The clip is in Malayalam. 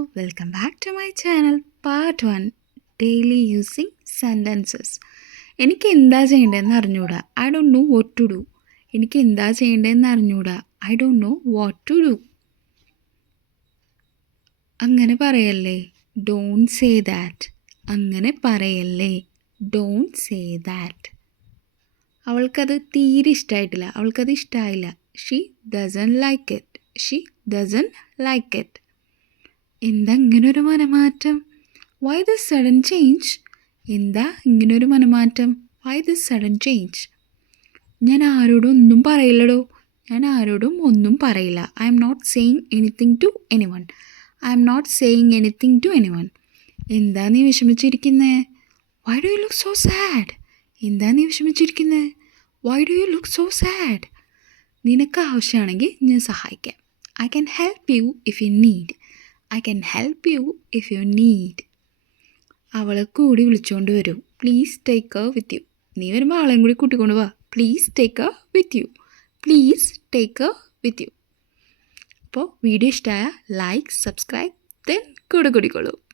Welcome back to my channel part 1 daily using sentences. എനിക്ക് എന്താ ചെയ്യേണ്ടതെന്ന് അറിഞ്ഞൂടാ. I don't know what to do. എനിക്ക് എന്താ ചെയ്യേണ്ടതെന്ന് അറിഞ്ഞൂടാ. I don't know what to do. അങ്ങനെ പറയല്ലേ. Don't say that. അങ്ങനെ പറയല്ലേ. Don't say that. അവൾക്കത് തീരെ ഇഷ്ടമായിട്ടില്ല. അവൾക്കത് ഇഷ്ടമായില്ല. She doesn't like it. She doesn't like it. എന്താ ഇങ്ങനൊരു മനമാറ്റം? Why this sudden change? എന്താ ഇങ്ങനൊരു മനമാറ്റം? Why this sudden change? ഞാൻ ആരോടും ഒന്നും പറയില്ലടോ. ഞാൻ ആരോടും ഒന്നും പറയില്ല. I am not saying anything to anyone. I am not saying anything to anyone. എന്താ നീ വിഷമിച്ചിരിക്കുന്നേ? Why do you look so sad? എന്താ നീ വിഷമിച്ചിരിക്കുന്നേ? Why do you look so sad? നിനക്ക് ആവശ്യമാണെങ്കിൽ ഞാൻ സഹായിക്കാം. I can help you if you need. I can help you if you need. അവളെ കൂടി വിളിച്ചുകൊണ്ട് വരൂ. Please take Har with you. നീ വരുമ്പോൾ അവളെയും കൂടി കൂട്ടിക്കൊണ്ട് വാ. Please take Har with you. Please take Har with you. അപ്പോൾ വീഡിയോ ഇഷ്ടമായ ലൈക്ക്, സബ്സ്ക്രൈബ്, ദെൻ കൂടെ കൂടിക്കോളൂ.